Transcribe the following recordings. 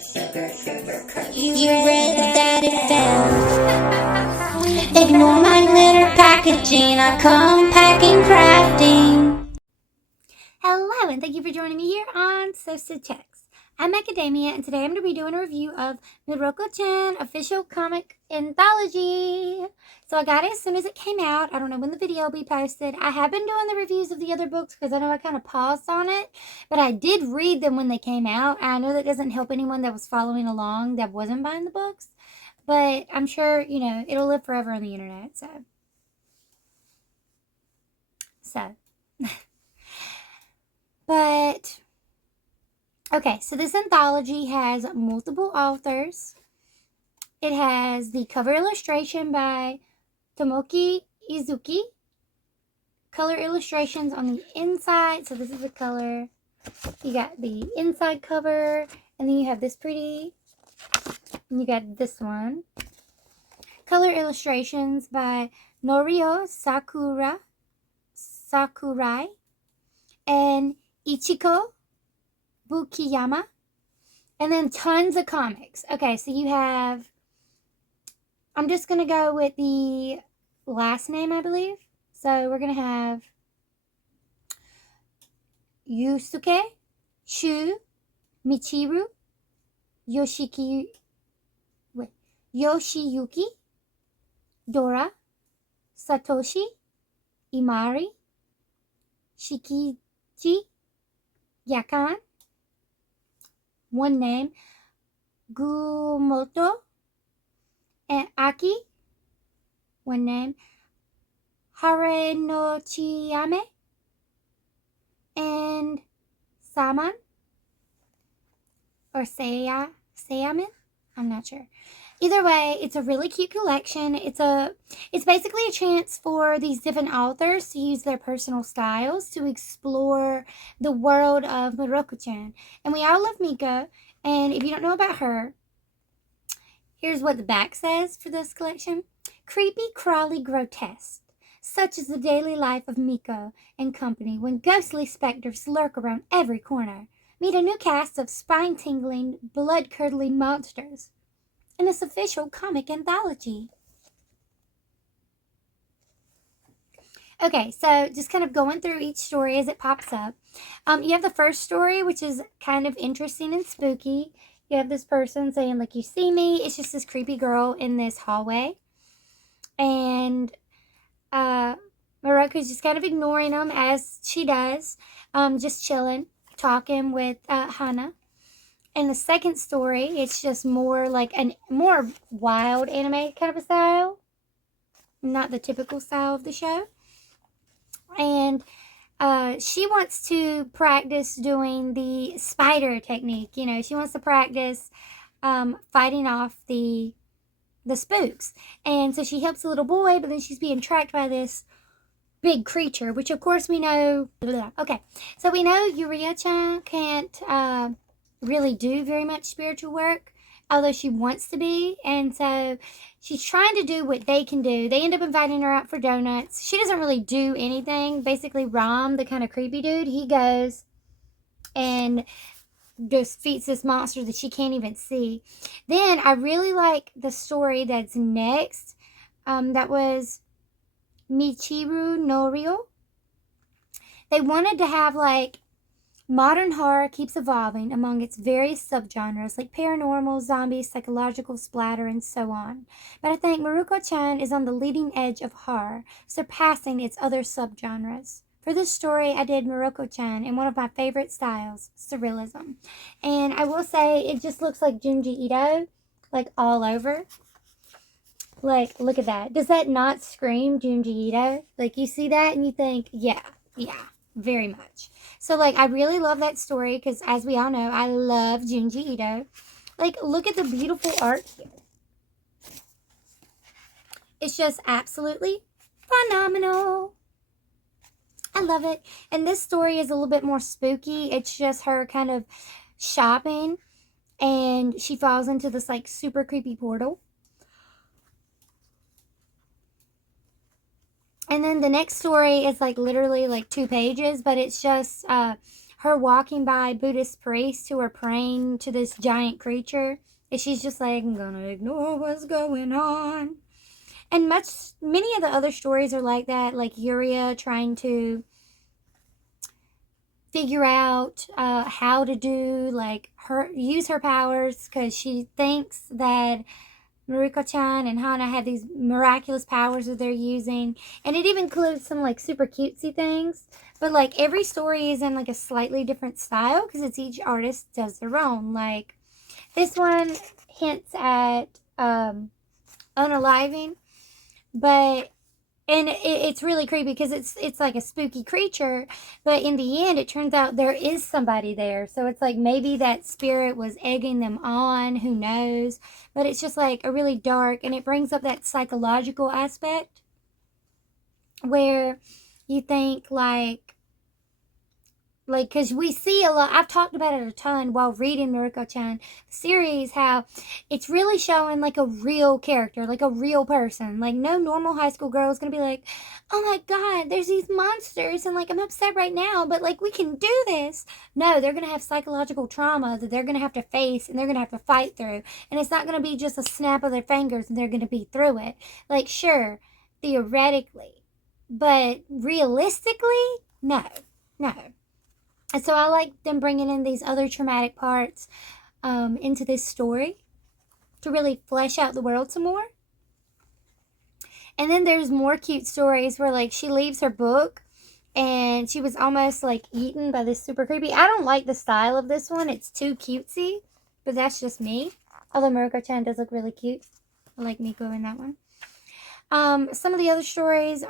You read that it fell. Ignore my glitter packaging. I come packing crafting. Hello, and thank you for joining me here on SewStitchHex. I'm Macadamia, and today I'm going to be doing a review of Mieruko-chan official comic anthology. So I got it as soon as it came out. I don't know when the video will be posted. I have been doing the reviews of the other books because I know I kind of paused on it, but I did read them when they came out. I know that doesn't help anyone that was following along that wasn't buying the books, but I'm sure, it'll live forever on the internet, so. But, okay, so this anthology has multiple authors. It has the cover illustration by Tomoki Izuki. Color illustrations on the inside. So this is the color. You got the inside cover. And then you have this pretty. And you got this one. Color illustrations by Norio Sakurai. And Ichiko Bukiyama. And then tons of comics. Okay, so you have, I'm just going to go with the last name, I believe. So we're going to have Yusuke, Shu, Michiru, Yoshiyuki, Dora, Satoshi, Imari, Shikiji, Yakan, one name, Gumoto, and Aki, one name, Hare no Chiyame, and Saman, or Sayaman, I'm not sure. Either way, it's a really cute collection. It's basically a chance for these different authors to use their personal styles to explore the world of Mieruko-chan. And we all love Miko, and if you don't know about her, here's what the back says for this collection. Creepy, crawly, grotesque. Such is the daily life of Miko and company when ghostly specters lurk around every corner. Meet a new cast of spine-tingling, blood-curdling monsters in this official comic anthology. Okay, so just kind of going through each story as it pops up. You have the first story, which is kind of interesting and spooky. You have this person saying, like, you see me. It's just this creepy girl in this hallway. And Mieruko's just kind of ignoring them as she does. Just chilling, talking with Hana. In the second story, it's just more like a more wild anime kind of a style. Not the typical style of the show. And she wants to practice doing the spider technique. She wants to practice fighting off the spooks. And so she helps the little boy, but then she's being tracked by this big creature, which of course we know. Okay, so we know Yuria-chan can't really do very much spiritual work, although she wants to be, and so she's trying to do what they can do. They end up inviting her out for donuts. She doesn't really do anything. Basically, Ram, the kind of creepy dude, he goes and just defeats this monster that she can't even see. Then I really like the story that's next. That was Michiru Norio. They wanted to have, like, modern horror keeps evolving among its various subgenres like paranormal, zombies, psychological, splatter, and so on. But I think Mieruko-chan is on the leading edge of horror, surpassing its other subgenres. For this story, I did Mieruko-chan in one of my favorite styles, surrealism. And I will say, it just looks like Junji Ito, like, all over. Like, look at that. Does that not scream Junji Ito? Like, you see that and you think, yeah, very much. So, like, I really love that story because, as we all know, I love Junji Ito. Like, look at the beautiful art here. It's just absolutely phenomenal. I love it. And this story is a little bit more spooky. It's just her kind of shopping, and she falls into this, like, super creepy portal. And then the next story is, like, literally, like, 2 pages, but it's just her walking by Buddhist priests who are praying to this giant creature. And she's just like, I'm gonna ignore what's going on. And many of the other stories are like that, like Yuria trying to figure out how to do, like, use her powers, because she thinks that Mieruko-chan and Hana have these miraculous powers that they're using. And it even includes some, like, super cutesy things. But, like, every story is in, like, a slightly different style, because it's each artist does their own. Like, this one hints at unaliving, but it's really creepy because it's like a spooky creature, but in the end it turns out there is somebody there. So it's like maybe that spirit was egging them on, who knows. But it's just like a really dark, and it brings up that psychological aspect where you think like, because we see a lot, I've talked about it a ton while reading Mieruko-chan series, how it's really showing like a real character, like a real person. Like, no normal high school girl is going to be like, oh my god, there's these monsters, and like, I'm upset right now, but like, we can do this. No, they're going to have psychological trauma that they're going to have to face, and they're going to have to fight through. And it's not going to be just a snap of their fingers and they're going to be through it. Like, sure, theoretically, but realistically, no. And so I like them bringing in these other traumatic parts into this story to really flesh out the world some more. And then there's more cute stories where, like, she leaves her book and she was almost, like, eaten by this super creepy. I don't like the style of this one. It's too cutesy, but that's just me. Although Mieruko-chan does look really cute. I like Miko in that one. Some of the other stories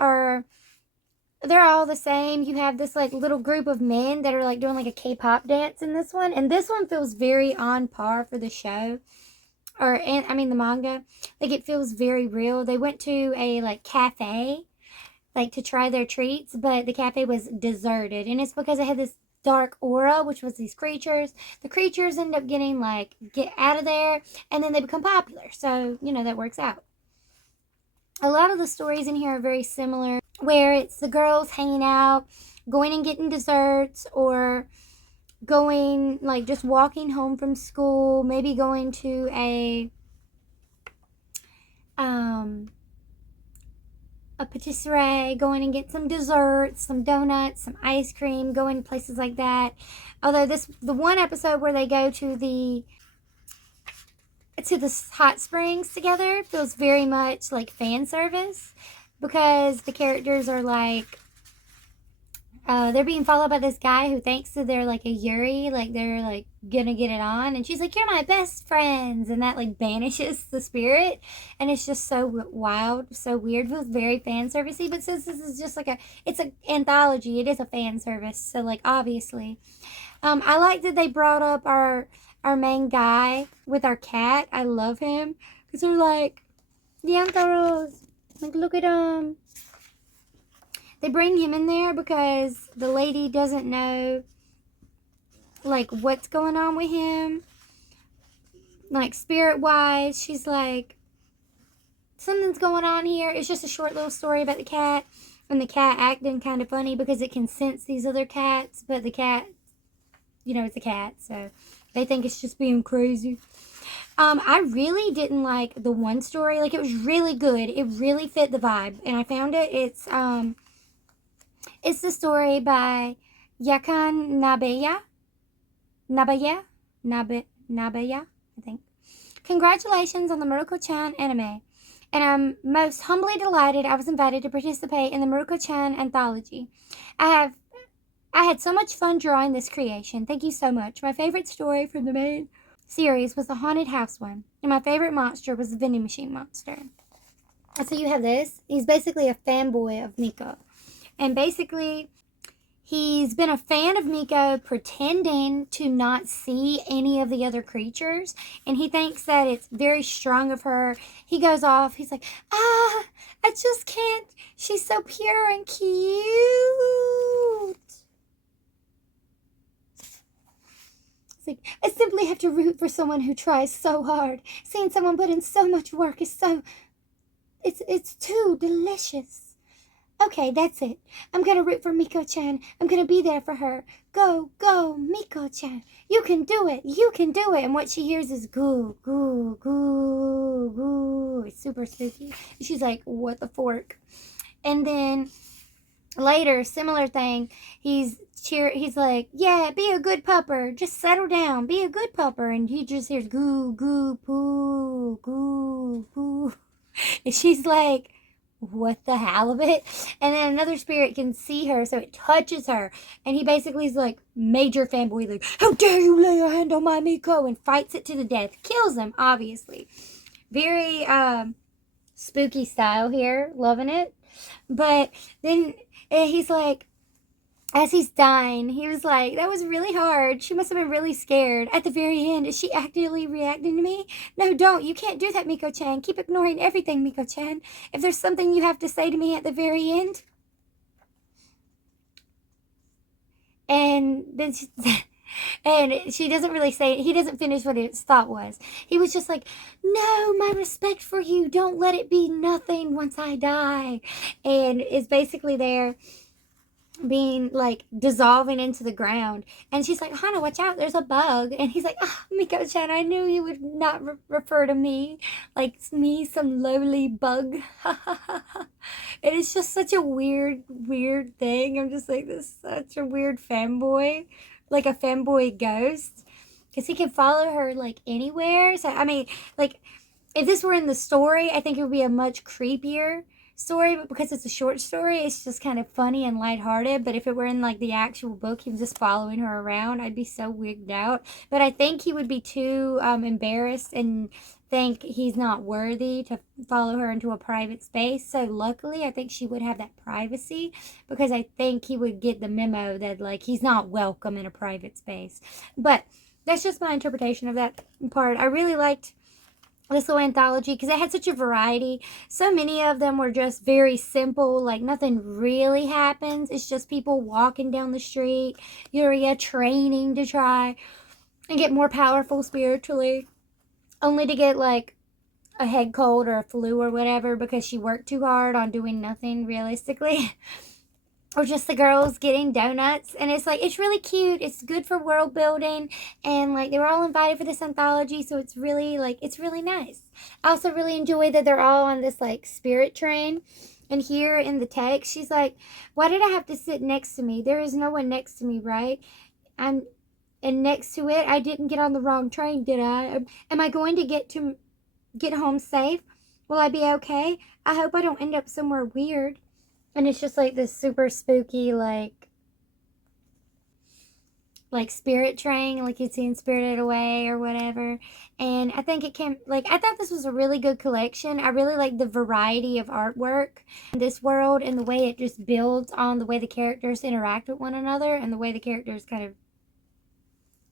they're all the same. You have this like little group of men that are like doing like a K-pop dance in this one. And this one feels very on par for the show. The manga. Like, it feels very real. They went to a like cafe, like, to try their treats, but the cafe was deserted. And it's because it had this dark aura, which was these creatures. The creatures end up get out of there, and then they become popular. So, that works out. A lot of the stories in here are very similar, where it's the girls hanging out, going and getting desserts, or going, like, just walking home from school, maybe going to a patisserie, going and get some desserts, some donuts, some ice cream, going places like that. Although the one episode where they go to the hot springs together feels very much like fan service, because the characters are like, they're being followed by this guy who thinks that they're like a Yuri, like they're like gonna get it on, and she's like, you're my best friends, and that like banishes the spirit. And it's just so wild, so weird. It feels very fan servicey, but since this is just like it's an anthology, it is a fan service, so like, obviously. I like that they brought up our main guy with our cat. I love him, because they're like, the Anthoros, like, look at him. They bring him in there because the lady doesn't know, like, what's going on with him, like, spirit-wise. She's like, something's going on here. It's just a short little story about the cat, and the cat acting kind of funny because it can sense these other cats, but the cat, it's a cat, so they think it's just being crazy. I really didn't like the one story. Like, it was really good. It really fit the vibe, and I found it. It's the story by Yakan Nabaya, I think. Congratulations on the Mieruko-chan anime, and I'm most humbly delighted I was invited to participate in the Mieruko-chan anthology. I had so much fun drawing this creation. Thank you so much. My favorite story from the main series was the haunted house one, and my favorite monster was the vending machine monster. And so you have this. He's basically a fanboy of Miko. And basically, he's been a fan of Miko pretending to not see any of the other creatures. And he thinks that it's very strong of her. He goes off. He's like, I just can't. She's so pure and cute. It's like, I simply have to root for someone who tries so hard. Seeing someone put in so much work is it's too delicious. Okay, that's it. I'm gonna root for Mieruko-chan. I'm gonna be there for her. Go, go, Mieruko-chan. You can do it. You can do it. And what she hears is goo, goo, goo, goo. It's super spooky. She's like, what the fork? And then later, similar thing. He's like, yeah, be a good pupper. Just settle down. Be a good pupper. And he just hears goo, goo, poo, goo, poo. And she's like, what the hell of it? And then another spirit can see her, so it touches her. And he basically is like major fanboy, like, how dare you lay your hand on my Miko? And fights it to the death. Kills him, obviously. Very spooky style here. Loving it. But then he's like, as he's dying, he was like, that was really hard. She must have been really scared. At the very end, is she actively reacting to me? No, don't. You can't do that, Mieruko-chan. Keep ignoring everything, Mieruko-chan. If there's something you have to say to me at the very end. And then she doesn't really say it. He doesn't finish what his thought was. He was just like, no, my respect for you. Don't let it be nothing once I die. And is basically there being like dissolving into the ground, and she's like, Hana, watch out, there's a bug. And he's like, Mieruko-chan, I knew you would not refer to me like me, some lowly bug. It is just such a weird thing. I'm just like, this is such a weird fanboy, like a fanboy ghost, because he can follow her like anywhere. So I mean, like, if this were in the story, I think it would be a much creepier story, but because it's a short story, it's just kind of funny and lighthearted. But if it were in like the actual book, he was just following her around, I'd be so wigged out. But I think he would be too embarrassed and think he's not worthy to follow her into a private space. So luckily, I think she would have that privacy, because I think he would get the memo that like he's not welcome in a private space. But that's just my interpretation of that part. I really liked this little anthology because it had such a variety. So many of them were just very simple, like nothing really happens. It's just people walking down the street, Yuria training to try and get more powerful spiritually, only to get like a head cold or a flu or whatever because she worked too hard on doing nothing realistically. Or just the girls getting donuts. And it's like, it's really cute. It's good for world building. And like, they were all invited for this anthology. So it's really like, it's really nice. I also really enjoy that they're all on this like spirit train. And here in the text, she's like, why did I have to sit next to me? There is no one next to me, right? And next to it, I didn't get on the wrong train, did I? Am I going to get home safe? Will I be okay? I hope I don't end up somewhere weird. And it's just like this super spooky, like spirit train, like you'd seen Spirited Away or whatever. And I think it can, like, I thought this was a really good collection. I really like the variety of artwork in this world and the way it just builds on the way the characters interact with one another and the way the characters kind of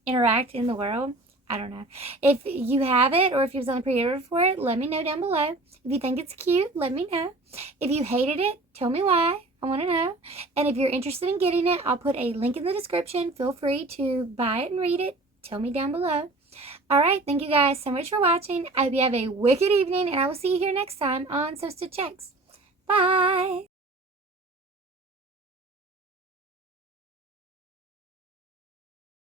interact in the world. I don't know. If you have it or if you was on the pre-order for it, let me know down below. If you think it's cute, let me know. If you hated it, tell me why. I want to know. And if you're interested in getting it, I'll put a link in the description. Feel free to buy it and read it. Tell me down below. Alright, thank you guys so much for watching. I hope you have a wicked evening, and I will see you here next time on SewStitchHex. Bye!